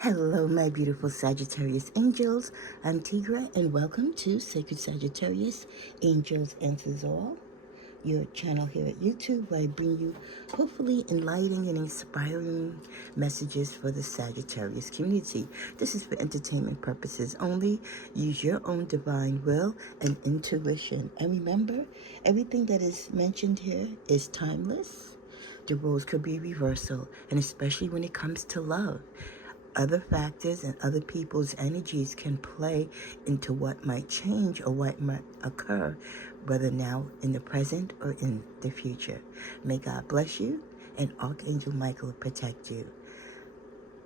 Hello, my beautiful Sagittarius angels. I'm Tigra, and welcome to Sacred Sagittarius Angels Answers All, your channel here at YouTube, where I bring you hopefully enlightening and inspiring messages for the Sagittarius community. This is for entertainment purposes only. Use your own divine will and intuition. And remember, everything that is mentioned here is timeless. The roles could be reversal, and especially when it comes to love. Other factors and other people's energies can play into what might change or what might occur, whether now in the present or in the future. May God bless you and Archangel Michael protect you.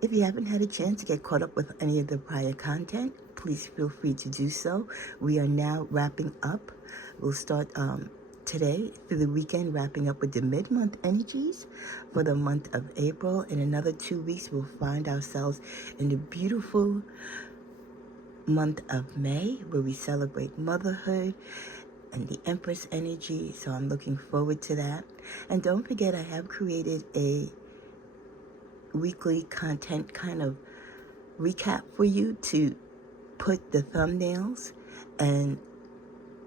If you haven't had a chance to get caught up with any of the prior content, please feel free to do so. We are now wrapping up. We'll start today through the weekend, wrapping up with the mid-month energies for the month of April. In another 2 weeks, we'll find ourselves in the beautiful month of May, where we celebrate motherhood and the Empress energy. So I'm looking forward to that. And don't forget, I have created a weekly content kind of recap for you to put the thumbnails and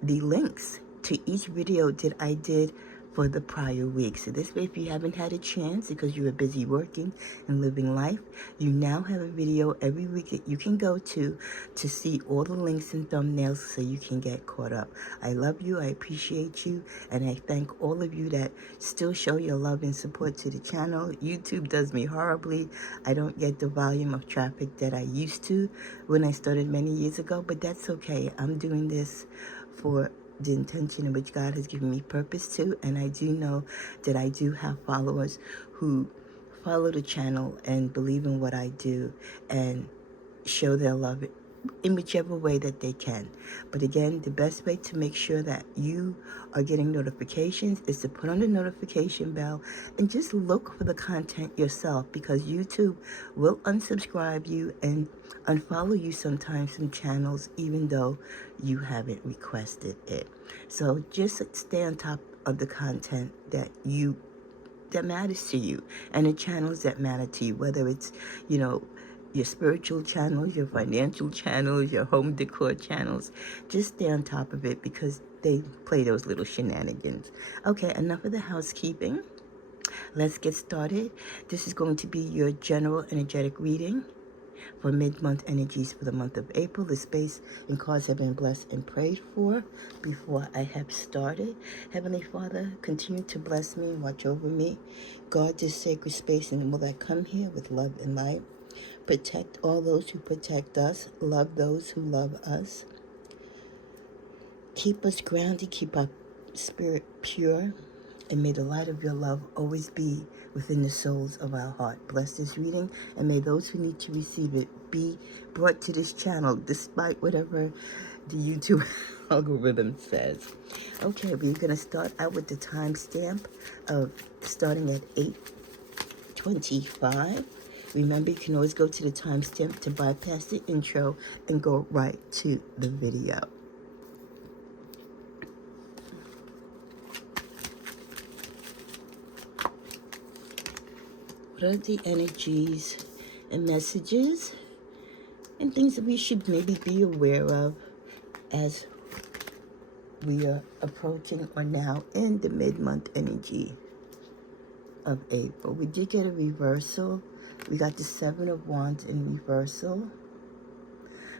the links to each video that I did for the prior week. So this way, if you haven't had a chance because you were busy working and living life, you now have a video every week that you can go to see all the links and thumbnails so you can get caught up. I love you, I appreciate you, and I thank all of you that still show your love and support to the channel. YouTube does me horribly. I don't get the volume of traffic that I used to when I started many years ago, but that's okay. I'm doing this for the intention in which God has given me purpose to, and I do know that I do have followers who follow the channel and believe in what I do and show their love in whichever way that they can. But again, the best way to make sure that you are getting notifications is to put on the notification bell and just look for the content yourself, because YouTube will unsubscribe you and unfollow you sometimes from channels even though you haven't requested it. So just stay on top of the content that matters to you and the channels that matter to you, whether it's, your spiritual channels, your financial channels, your home decor channels. Just stay on top of it because they play those little shenanigans. Okay, enough of the housekeeping. Let's get started. This is going to be your general energetic reading for mid-month energies for the month of April. The space and cards have been blessed and prayed for before I have started. Heavenly Father, continue to bless me and watch over me. Guard this sacred space and will I come here with love and light. Protect all those who protect us. Love those who love us. Keep us grounded. Keep our spirit pure. And may the light of your love always be within the souls of our heart. Bless this reading, and may those who need to receive it be brought to this channel, despite whatever the YouTube algorithm says. Okay, we're going to start out with the timestamp of starting at 8:25. Remember, you can always go to the timestamp to bypass the intro and go right to the video. What are the energies and messages and things that we should maybe be aware of as we are approaching or now in the mid-month energy of April? We did get a reversal. We got the Seven of Wands in reversal.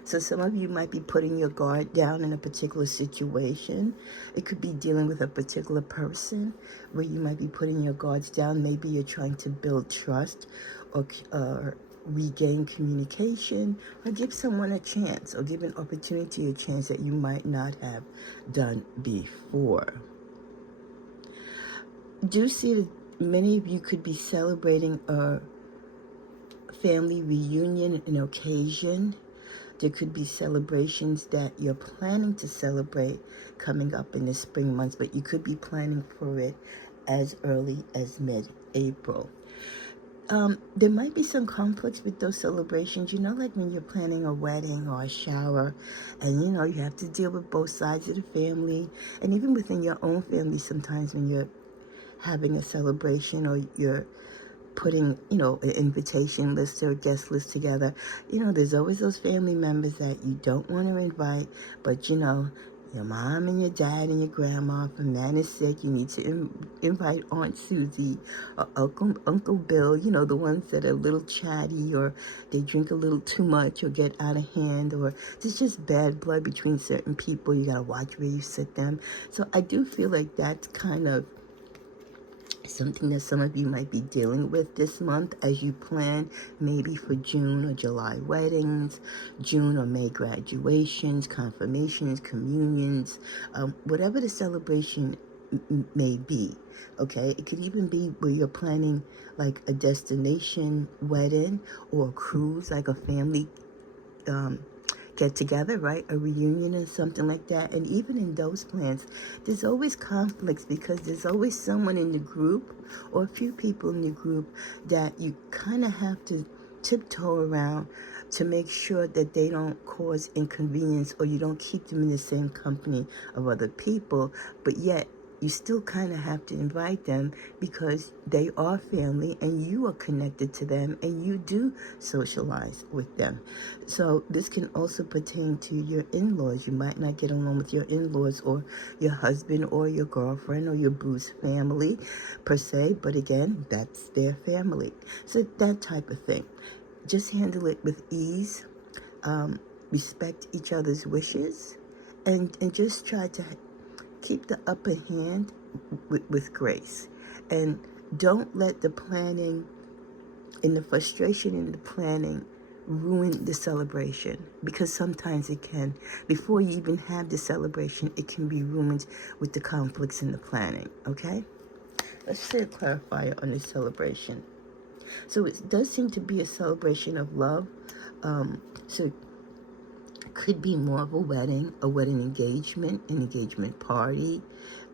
So some of you might be putting your guard down in a particular situation. It could be dealing with a particular person where you might be putting your guards down. Maybe you're trying to build trust or regain communication, or give someone a chance, or give an opportunity a chance that you might not have done before. Do see that many of you could be celebrating a family reunion, an occasion. There could be celebrations that you're planning to celebrate coming up in the spring months, but you could be planning for it as early as mid-April. There might be some conflicts with those celebrations, like when you're planning a wedding or a shower, and you have to deal with both sides of the family, and even within your own family sometimes when you're having a celebration or you're putting, an invitation list or a guest list together, there's always those family members that you don't want to invite, but your mom and your dad and your grandma, if a man is sick, you need to invite Aunt Susie or Uncle Bill, the ones that are a little chatty, or they drink a little too much or get out of hand, or there's just bad blood between certain people. You got to watch where you sit them. So I do feel like that's kind of something that some of you might be dealing with this month as you plan maybe for June or July weddings, June or May graduations, confirmations, communions, whatever the celebration may be. Okay, it could even be where you're planning like a destination wedding or a cruise, like a family get together, right? A reunion or something like that. And even in those plans, there's always conflicts because there's always someone in the group or a few people in the group that you kind of have to tiptoe around to make sure that they don't cause inconvenience, or you don't keep them in the same company of other people, but yet you still kind of have to invite them because they are family and you are connected to them and you do socialize with them. So this can also pertain to your in-laws. You might not get along with your in-laws or your husband or your girlfriend or your boo's family per se, but again, that's their family. So that type of thing. Just handle it with ease, respect each other's wishes, and just try to keep the upper hand with grace. And don't let the planning and the frustration in the planning ruin the celebration, because sometimes it can. Before you even have the celebration, it can be ruined with the conflicts in the planning, okay? Let's say a clarifier on this celebration. So it does seem to be a celebration of love. So could be more of a wedding engagement, an engagement party,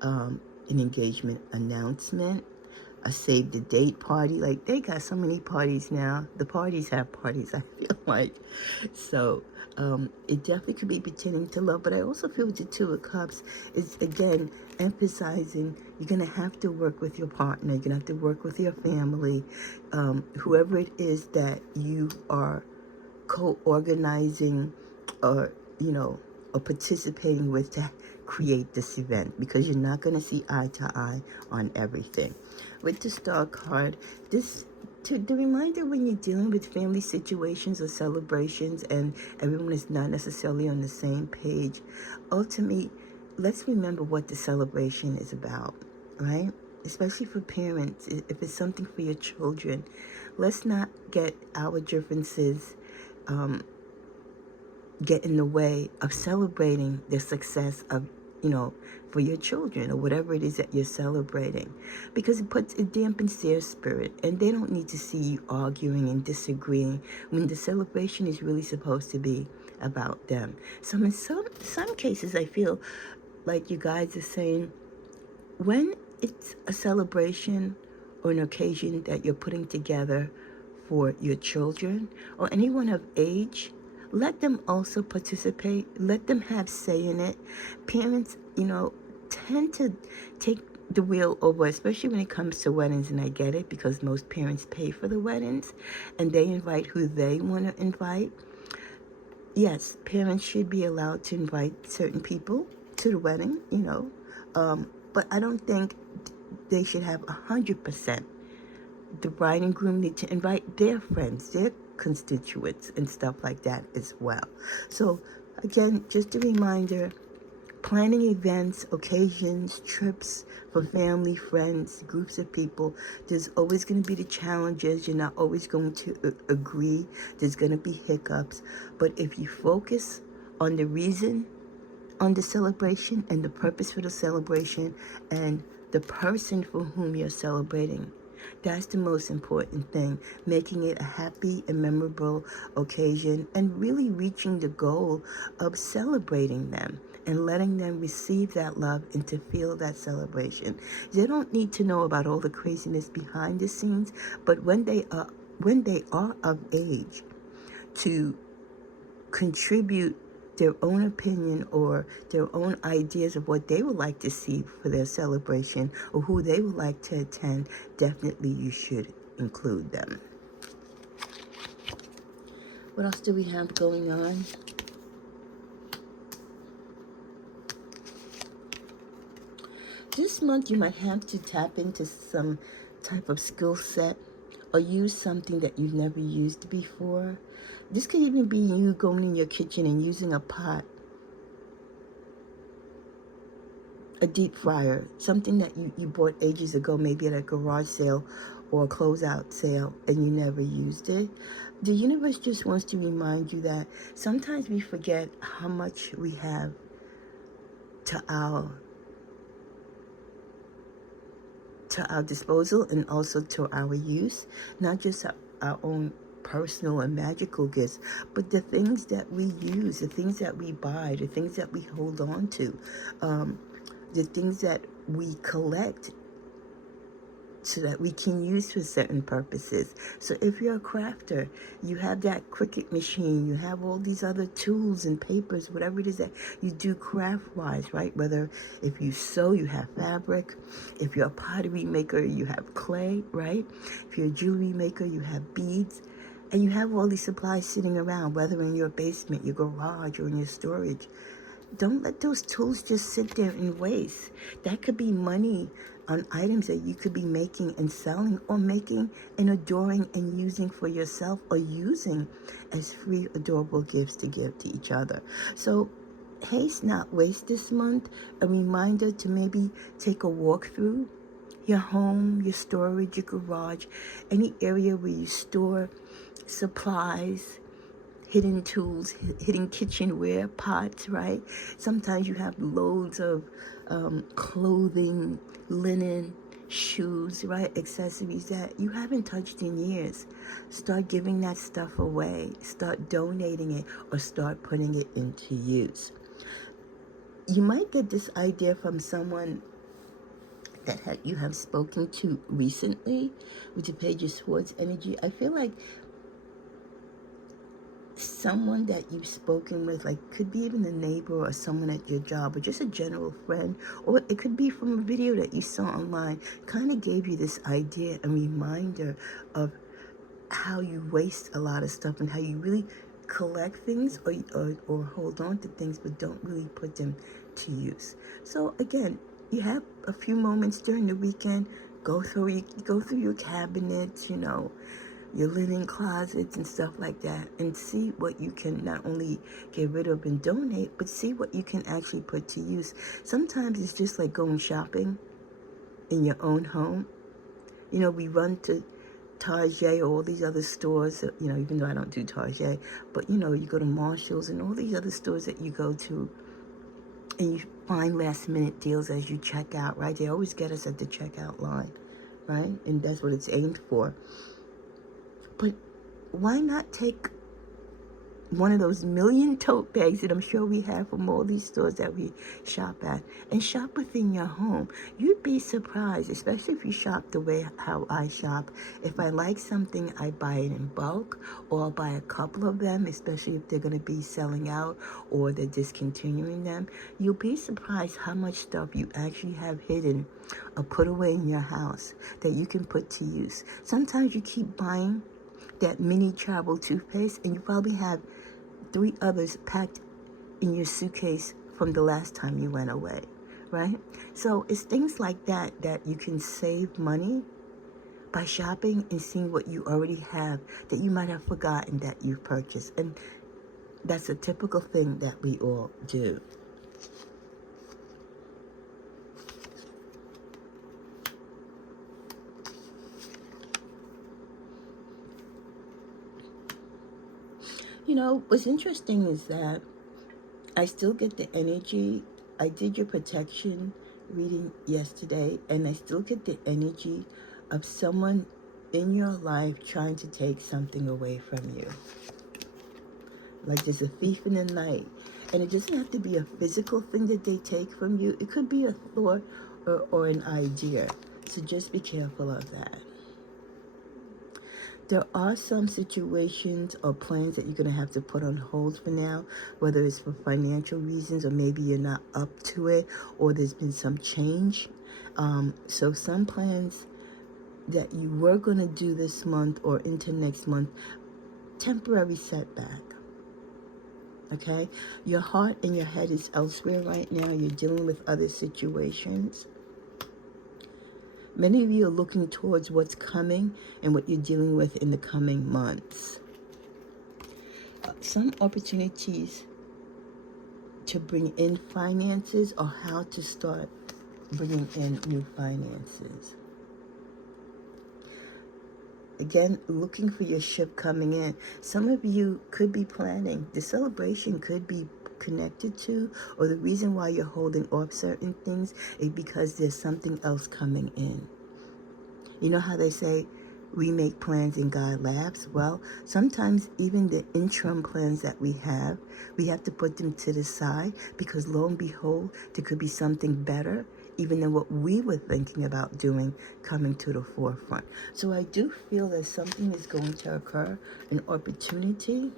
an engagement announcement, a save the date party. Like, they got so many parties now. The parties have parties, I feel like. So it definitely could be pertaining to love. But I also feel with the Two of Cups is, again, emphasizing you're going to have to work with your partner. You're going to have to work with your family, whoever it is that you are co-organizing or or participating with to create this event, because you're not going to see eye to eye on everything. With the Star card, the reminder when you're dealing with family situations or celebrations and everyone is not necessarily on the same page, ultimately, let's remember what the celebration is about, right? Especially for parents, if it's something for your children, let's not get our differences get in the way of celebrating the success of, for your children or whatever it is that you're celebrating, because it dampens their spirit, and they don't need to see you arguing and disagreeing when the celebration is really supposed to be about them. So in some cases, I feel like you guys are saying, when it's a celebration or an occasion that you're putting together for your children or anyone of age, let them also participate. Let them have say in it. Parents, tend to take the wheel over, especially when it comes to weddings, and I get it because most parents pay for the weddings and they invite who they want to invite. Yes, parents should be allowed to invite certain people to the wedding, but I don't think they should have 100%. The bride and groom need to invite their friends, their constituents, and stuff like that as well. So again, just a reminder, planning events, occasions, trips for family, friends, groups of people, there's always going to be the challenges. You're not always going to agree. There's going to be hiccups. But if you focus on the reason on the celebration and the purpose for the celebration and the person for whom you're celebrating, that's the most important thing, making it a happy and memorable occasion and really reaching the goal of celebrating them and letting them receive that love and to feel that celebration. They don't need to know about all the craziness behind the scenes, but when they are of age to contribute their own opinion or their own ideas of what they would like to see for their celebration or who they would like to attend, definitely you should include them. What else do we have going on? This month you might have to tap into some type of skill set or use something that you've never used before. This could even be you going in your kitchen and using a pot, a deep fryer, something that you bought ages ago, maybe at a garage sale or a closeout sale, and you never used it. The universe just wants to remind you that sometimes we forget how much we have to our disposal and also to our use, not just our own personal and magical gifts, but the things that we use, the things that we buy, the things that we hold on to, the things that we collect so that we can use for certain purposes. So if you're a crafter, you have that Cricut machine, you have all these other tools and papers, whatever it is that you do craft-wise, right? Whether if you sew, you have fabric. If you're a pottery maker, you have clay, right? If you're a jewelry maker, you have beads. And you have all these supplies sitting around, whether in your basement, your garage, or in your storage. Don't let those tools just sit there and waste. That could be money on items that you could be making and selling, or making and adoring and using for yourself, or using as free, adorable gifts to give to each other. So haste not waste this month. A reminder to maybe take a walk through your home, your storage, your garage, any area where you store supplies, hidden tools, hidden kitchenware, pots, right? Sometimes you have loads of clothing, linen, shoes, right? Accessories that you haven't touched in years. Start giving that stuff away. Start donating it, or start putting it into use. You might get this idea from someone that you have spoken to recently with the Page of Swords energy. I feel like someone that you've spoken with, like could be even a neighbor or someone at your job, or just a general friend, or it could be from a video that you saw online, kind of gave you this idea and reminder of how you waste a lot of stuff and how you really collect things or hold on to things but don't really put them to use. So again, you have a few moments during the weekend, go through your cabinets, your linen closets and stuff like that, and see what you can not only get rid of and donate, but see what you can actually put to use. Sometimes it's just like going shopping in your own home. We run to Target or all these other stores, even though I don't do Target, but you go to Marshall's and all these other stores that you go to, and you find last minute deals as you check out, right? They always get us at the checkout line, right? And that's what it's aimed for. But why not take one of those million tote bags that I'm sure we have from all these stores that we shop at, and shop within your home? You'd be surprised, especially if you shop the way how I shop. If I like something, I buy it in bulk, or I'll buy a couple of them, especially if they're going to be selling out or they're discontinuing them. You'll be surprised how much stuff you actually have hidden or put away in your house that you can put to use. Sometimes you keep buying that mini travel toothpaste, and you probably have 3 others packed in your suitcase from the last time you went away, right? So it's things like that you can save money by shopping and seeing what you already have that you might have forgotten that you've purchased. And that's a typical thing that we all do. What's interesting is that I still get the energy. I did your protection reading yesterday, and I still get the energy of someone in your life trying to take something away from you. Like there's a thief in the night. And it doesn't have to be a physical thing that they take from you. It could be a thought or an idea. So just be careful of that. There are some situations or plans that you're going to have to put on hold for now, whether it's for financial reasons, or maybe you're not up to it, or there's been some change. So some plans that you were going to do this month or into next month, temporary setback. Okay? Your heart and your head is elsewhere right now. You're dealing with other situations. Many of you are looking towards what's coming and what you're dealing with in the coming months. Some opportunities to bring in finances or how to start bringing in new finances. Again, looking for your ship coming in. Some of you could be planning. The celebration could be connected to, or the reason why you're holding off certain things is because there's something else coming in. You know how they say, we make plans and God laughs? Well, sometimes even the interim plans that we have to put them to the side because lo and behold, there could be something better even than what we were thinking about doing coming to the forefront. So I do feel that something is going to occur, an opportunity.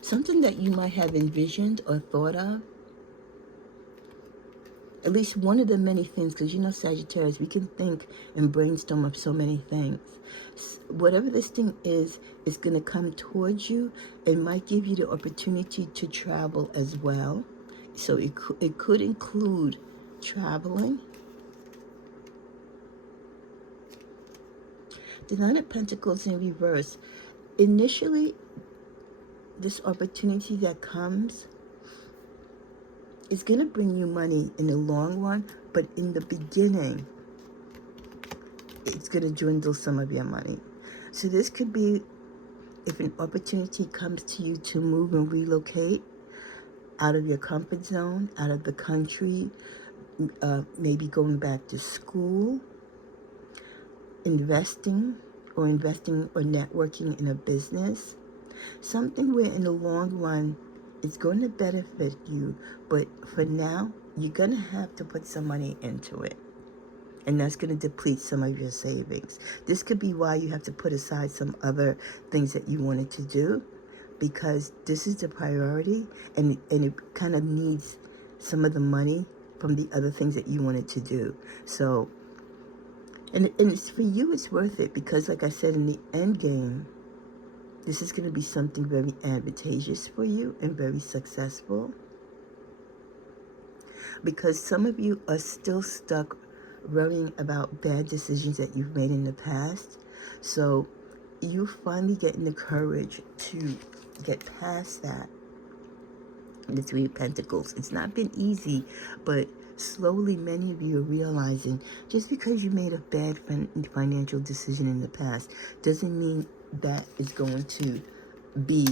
Something that you might have envisioned or thought of. At least one of the many things, because you know, Sagittarius, we can think and brainstorm up so many things. Whatever this thing is going to come towards you and might give you the opportunity to travel as well. So it could include traveling. The Nine of Pentacles in reverse. Initially, this opportunity that comes is going to bring you money in the long run, but in the beginning, it's going to dwindle some of your money. So this could be if an opportunity comes to you to move and relocate out of your comfort zone, out of the country, maybe going back to school, investing or networking in a business, something where in the long run it's going to benefit you, but for now, you're going to have to put some money into it. And that's going to deplete some of your savings. This could be why you have to put aside some other things that you wanted to do, because this is the priority, and it kind of needs some of the money from the other things that you wanted to do. So, and it's for you, it's worth it, because like I said, in the end game, this is going to be something very advantageous for you and very successful. Because some of you are still stuck worrying about bad decisions that you've made in the past. So you finally getting the courage to get past that. The Three of Pentacles. It's not been easy, but slowly many of you are realizing just because you made a bad financial decision in the past doesn't mean that is going to be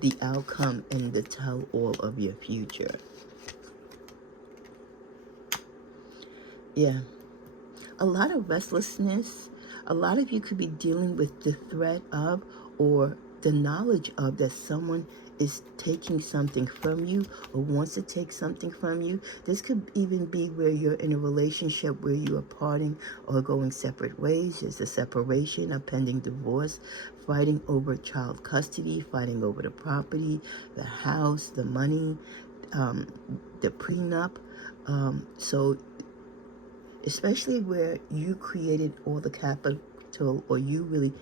the outcome and the tell-all of your future. Yeah. A lot of restlessness. A lot of you could be dealing with the threat of or the knowledge of that someone is taking something from you or wants to take something from you. This could even be where you're in a relationship where you are parting or going separate ways. There's a separation, a pending divorce, fighting over child custody, fighting over the property, the house, the money, the prenup. So especially where you created all the capital, or you really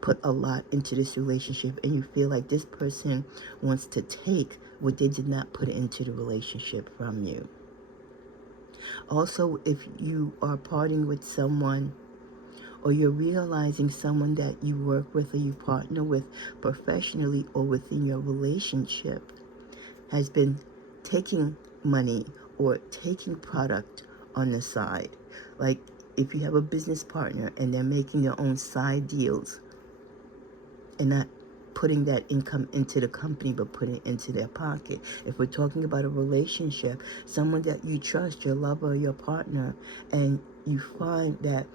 put a lot into this relationship and you feel like this person wants to take what they did not put into the relationship from you. Also, if you are parting with someone, or you're realizing someone that you work with or you partner with professionally or within your relationship has been taking money or taking product on the side. Like if you have a business partner and they're making their own side deals and not putting that income into the company but putting it into their pocket. If we're talking about a relationship, someone that you trust, your lover, your partner, and you find that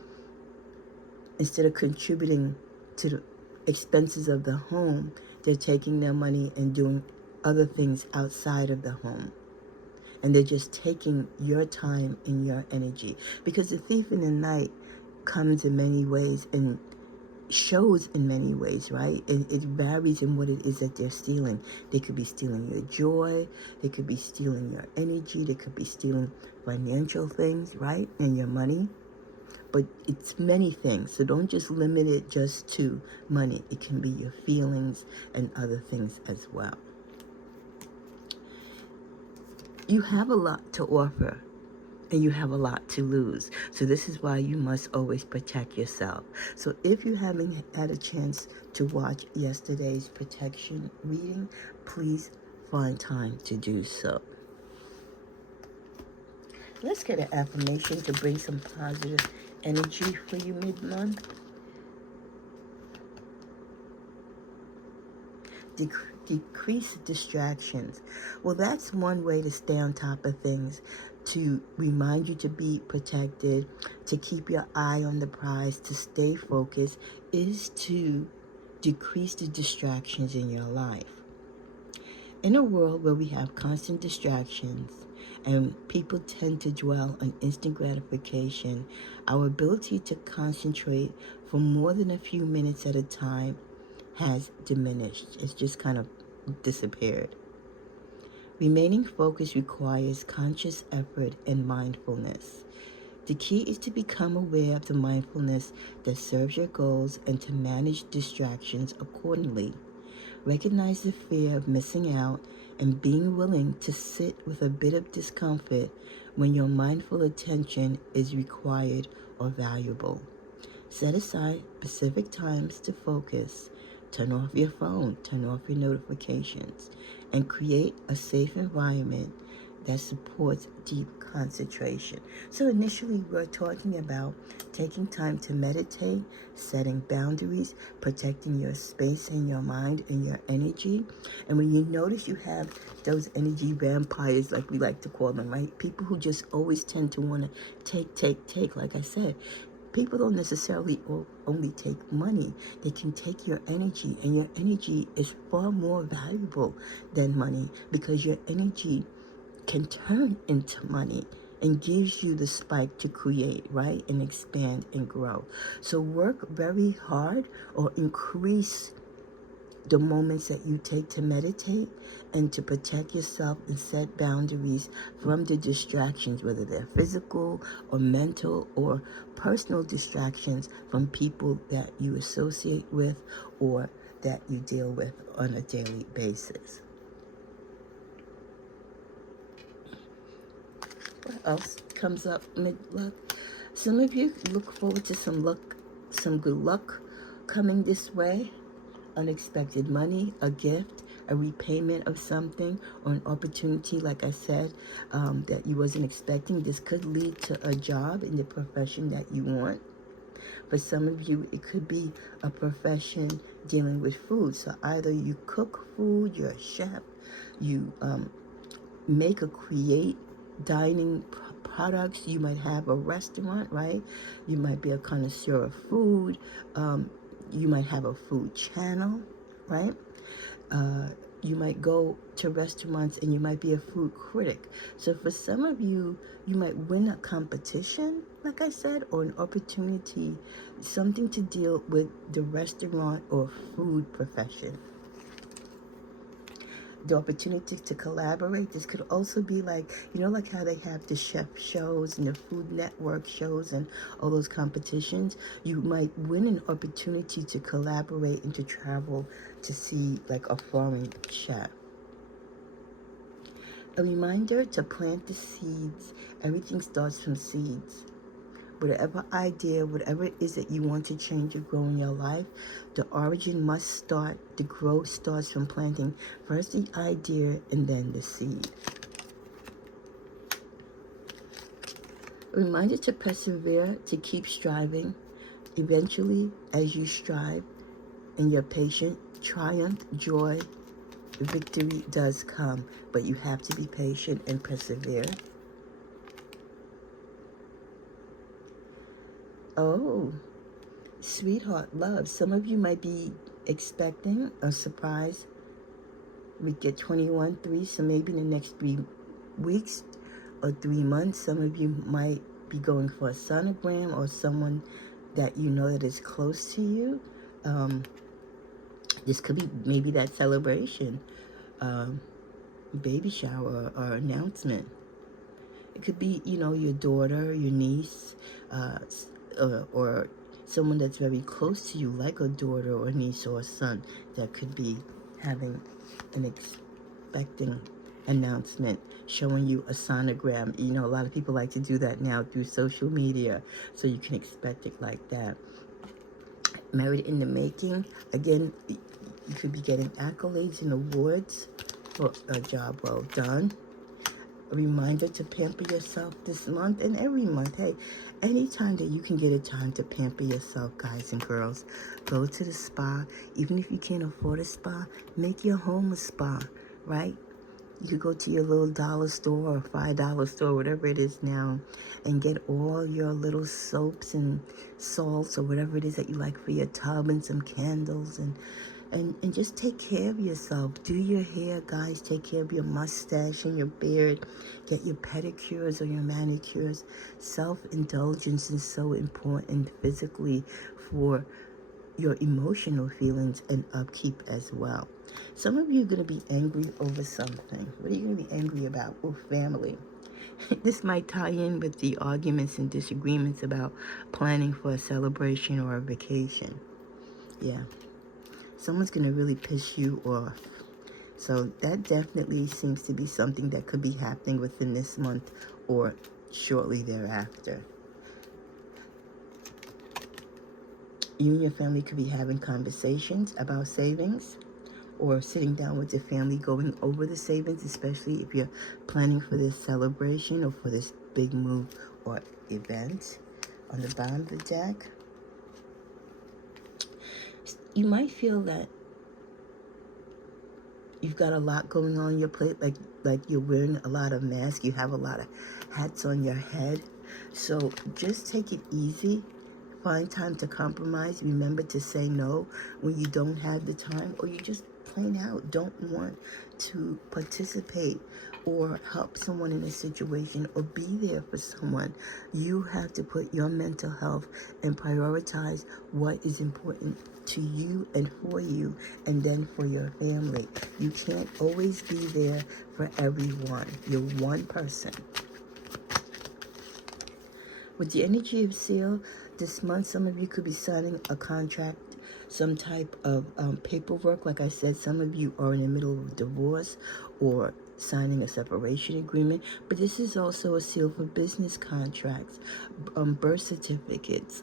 instead of contributing to the expenses of the home, they're taking their money and doing other things outside of the home. And they're just taking your time and your energy. Because the thief in the night comes in many ways, and shows in many ways, right? It varies in what it is that they're stealing. They could be stealing your joy, they could be stealing your energy, they could be stealing financial things, right? And your money. But it's many things, so don't just limit it just to money. It can be your feelings and other things as well. You have a lot to offer, and you have a lot to lose. So this is why you must always protect yourself. So if you haven't had a chance to watch yesterday's protection reading, please find time to do so. Let's get an affirmation to bring some positive energy for you mid-month. Decrease distractions. Well, that's one way to stay on top of things, to remind you to be protected, to keep your eye on the prize, to stay focused, is to decrease the distractions in your life. In a world where we have constant distractions and people tend to dwell on instant gratification, our ability to concentrate for more than a few minutes at a time has diminished. It's just kind of disappeared. Remaining focused requires conscious effort and mindfulness. The key is to become aware of the mindfulness that serves your goals and to manage distractions accordingly. Recognize the fear of missing out and being willing to sit with a bit of discomfort when your mindful attention is required or valuable. Set aside specific times to focus. Turn off your phone, turn off your notifications, and create a safe environment that supports deep concentration. So initially, we're talking about taking time to meditate, setting boundaries, protecting your space and your mind and your energy. And when you notice you have those energy vampires, like we like to call them, right? People who just always tend to want to take, like I said. People don't necessarily only take money. They can take your energy, and your energy is far more valuable than money, because your energy can turn into money and gives you the spike to create, right, and expand and grow. So work very hard, or increase the moments that you take to meditate and to protect yourself and set boundaries from the distractions, whether they're physical or mental or personal distractions from people that you associate with or that you deal with on a daily basis. What else comes up mid-luck? Some of you look forward to some good luck coming this way. Unexpected money, a gift, a repayment of something, or an opportunity, like I said, that you wasn't expecting. This could lead to a job in the profession that you want. For some of you, it could be a profession dealing with food. So either you cook food, you're a chef, you make or create dining products. You might have a restaurant, right? You might be a connoisseur of food. You might have a food channel, right? You might go to restaurants and you might be a food critic. So for some of you, you might win a competition, like I said, or an opportunity, something to deal with the restaurant or food profession. The opportunity to collaborate. This could also be like, like how they have the chef shows and the Food Network shows and all those competitions. You might win an opportunity to collaborate and to travel to see like a foreign chef. A reminder to plant the seeds. Everything starts from seeds. Whatever idea, whatever it is that you want to change or grow in your life, the origin must start, the growth starts from planting first the idea and then the seed. A reminder to persevere, to keep striving. Eventually, as you strive and you're patient, triumph, joy, victory does come, but you have to be patient and persevere. Oh, sweetheart, love. Some of you might be expecting a surprise. We get 21-3, so maybe in the next 3 weeks or 3 months, some of you might be going for a sonogram or someone that you know that is close to you. This could be maybe that celebration, baby shower or announcement. It could be, your daughter, your niece, or someone that's very close to you, like a daughter or niece or a son, that could be having an expecting announcement, showing you a sonogram. A lot of people like to do that now through social media, so you can expect it like that. Married in the making, again, you could be getting accolades and awards for a job well done. A reminder to pamper yourself this month and every month. Hey, anytime that you can get a time to pamper yourself, guys and girls, go to the spa. Even if you can't afford a spa, make your home a spa, right? You could go to your little dollar store or $5 store, whatever it is now, and get all your little soaps and salts or whatever it is that you like for your tub, and some candles, and just take care of yourself. Do your hair, guys. Take care of your mustache and your beard. Get your pedicures or your manicures. Self-indulgence is so important physically for your emotional feelings and upkeep as well. Some of you are going to be angry over something. What are you going to be angry about? Well, family. This might tie in with the arguments and disagreements about planning for a celebration or a vacation. Yeah. Someone's going to really piss you off. So that definitely seems to be something that could be happening within this month or shortly thereafter. You and your family could be having conversations about savings, or sitting down with your family going over the savings, especially if you're planning for this celebration or for this big move or event. On the bottom of the deck, you might feel that you've got a lot going on your plate, like you're wearing a lot of masks, you have a lot of hats on your head. So just take it easy. Find time to compromise. Remember to say no when you don't have the time, or you just plain out don't want to participate or help someone in a situation or be there for someone. You have to put your mental health and prioritize what is important to you and for you, and then for your family. You can't always be there for everyone. You're one person. With the energy of Seal, this month, some of you could be signing a contract, some type of paperwork. Like I said, some of you are in the middle of a divorce or signing a separation agreement. But this is also a seal for business contracts, birth certificates,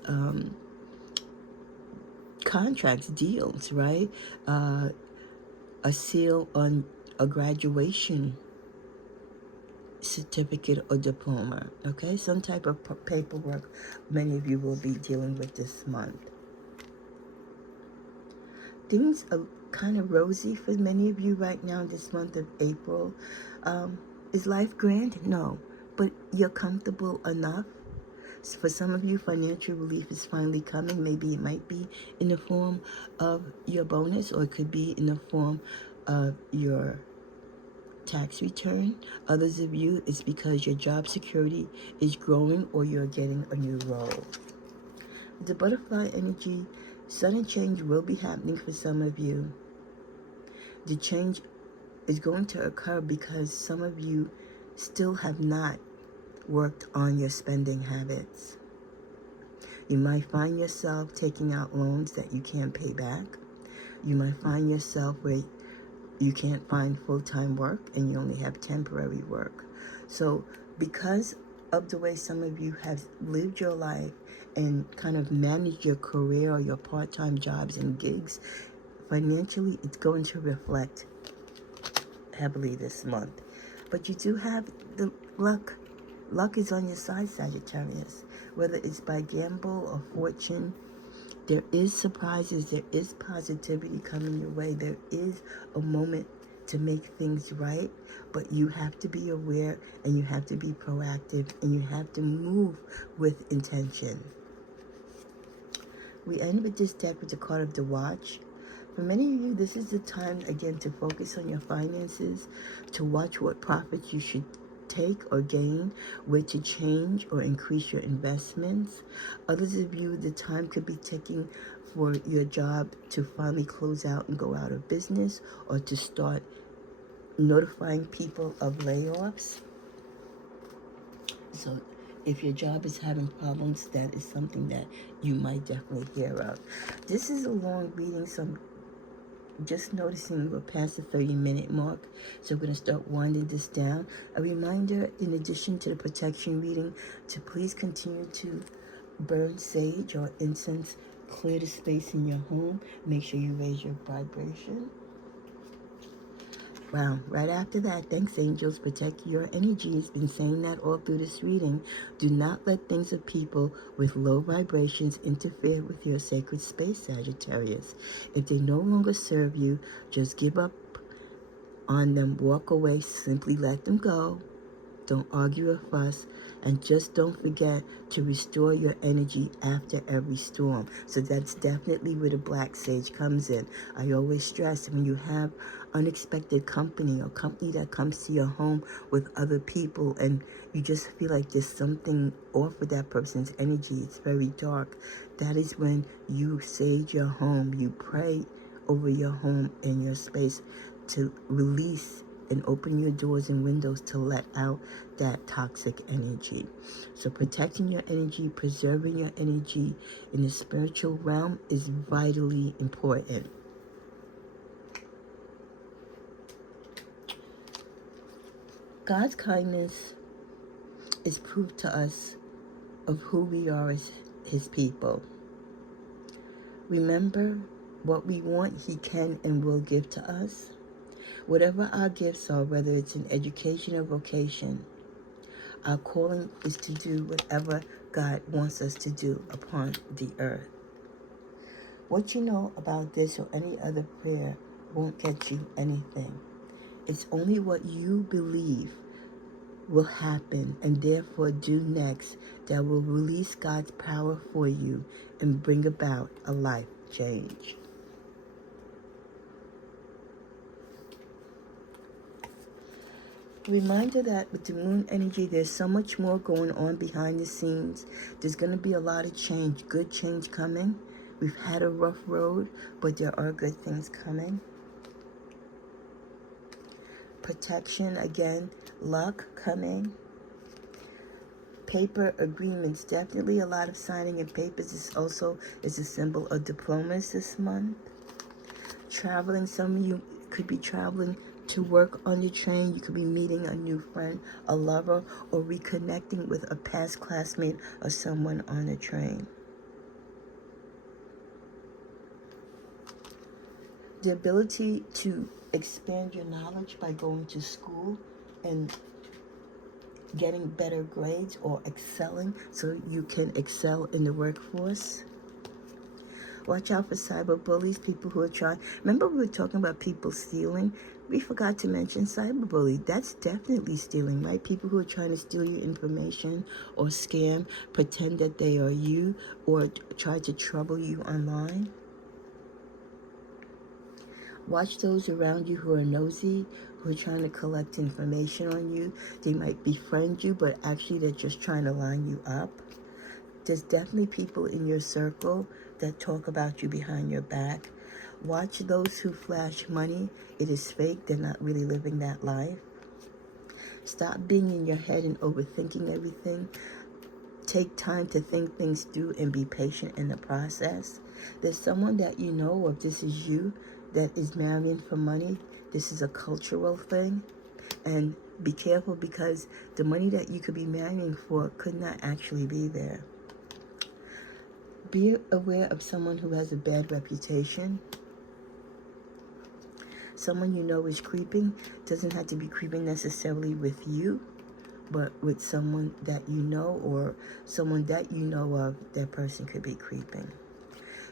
contracts, deals, right? A seal on a graduation certificate or diploma, okay? Some type of paperwork many of you will be dealing with this month. Things are kind of rosy for many of you right now this month of April. Is life grand? No, but you're comfortable enough. For some of you, financial relief is finally coming. Maybe it might be in the form of your bonus, or it could be in the form of your tax return. Others of you, it's because your job security is growing or you're getting a new role. The butterfly energy, sudden change will be happening for some of you. The change is going to occur because some of you still have not worked on your spending habits. You might find yourself taking out loans that you can't pay back. You might find yourself where you can't find full-time work and you only have temporary work. So because of the way some of you have lived your life and kind of managed your career or your part-time jobs and gigs, financially it's going to reflect heavily this month. But you do have the luck. Luck is on your side, Sagittarius. Whether it's by gamble or fortune, there is surprises, there is positivity coming your way, there is a moment to make things right, but you have to be aware and you have to be proactive and you have to move with intention. We end with this deck with the card of the Watch. For many of you, this is the time again to focus on your finances, to watch what profits you should take or gain, where to change or increase your investments. Others of you, the time could be ticking for your job to finally close out and go out of business, or to start notifying people of layoffs. So if your job is having problems, that is something that you might definitely hear of. This is a long reading, so I'm just noticing we're past the 30-minute mark. So we're going to start winding this down. A reminder, in addition to the protection reading, to please continue to burn sage or incense, clear the space in your home. Make sure you raise your vibration. Wow, right after that, thanks angels, protect your energy. It's been saying that all through this reading. Do not let things or people with low vibrations interfere with your sacred space, Sagittarius. If they no longer serve you, just give up on them, walk away, simply let them go. Don't argue or fuss, and just don't forget to restore your energy after every storm. So that's definitely where the black sage comes in. I always stress, when you have unexpected company, or company that comes to your home with other people, and you just feel like there's something off with that person's energy, it's very dark, that is when you sage your home. You pray over your home and your space to release and open your doors and windows to let out that toxic energy. So protecting your energy, preserving your energy in the spiritual realm is vitally important. God's kindness is proof to us of who we are as his people. Remember, what we want, he can and will give to us. Whatever our gifts are, whether it's in education or vocation, our calling is to do whatever God wants us to do upon the earth. What you know about this or any other prayer won't get you anything. It's only what you believe will happen and therefore do next that will release God's power for you and bring about a life change. Reminder that with the moon energy, there's so much more going on behind the scenes. There's going to be a lot of change, good change coming. We've had a rough road, but there are good things coming. Protection, again, luck coming. Paper agreements, definitely a lot of signing of papers. This also is a symbol of diplomas this month. Traveling, some of you could be traveling to work on your train. You could be meeting a new friend, a lover, or reconnecting with a past classmate or someone on a train. The ability to expand your knowledge by going to school and getting better grades or excelling so you can excel in the workforce. Watch out for cyber bullies, people who are trying. Remember, we were talking about people stealing? We forgot to mention cyberbully. That's definitely stealing, right? People who are trying to steal your information or scam, pretend that they are you, or try to trouble you online. Watch those around you who are nosy, who are trying to collect information on you. They might befriend you, but actually they're just trying to line you up. There's definitely people in your circle that talk about you behind your back. Watch those who flash money. It is fake. They're not really living that life. Stop being in your head and overthinking everything. Take time to think things through and be patient in the process. There's someone that you know, or if this is you, that is marrying for money. This is a cultural thing. And be careful, because the money that you could be marrying for could not actually be there. Be aware of someone who has a bad reputation. Someone you know is creeping. Doesn't have to be creeping necessarily with you, but with someone that you know, or someone that you know of, that person could be creeping.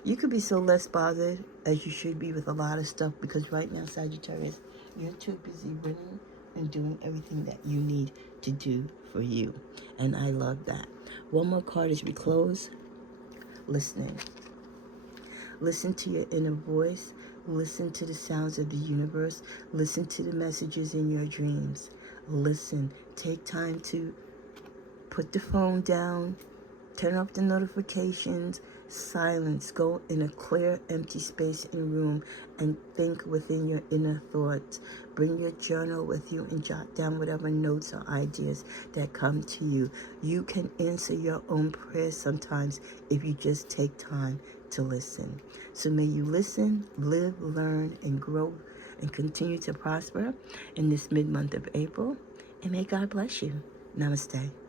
You could be so less bothered as you should be with a lot of stuff, because right now, Sagittarius, you're too busy winning and doing everything that you need to do for you. And I love that. One more card as we close. Listening. Listen to your inner voice. Listen to the sounds of the universe. Listen to the messages in your dreams. Listen. Take time to put the phone down Turn off the notifications, silence, go in a clear, empty space in a room and think within your inner thoughts. Bring your journal with you and jot down whatever notes or ideas that come to you. You can answer your own prayers sometimes if you just take time to listen. So may you listen, live, learn, and grow and continue to prosper in this mid-month of April. And may God bless you. Namaste.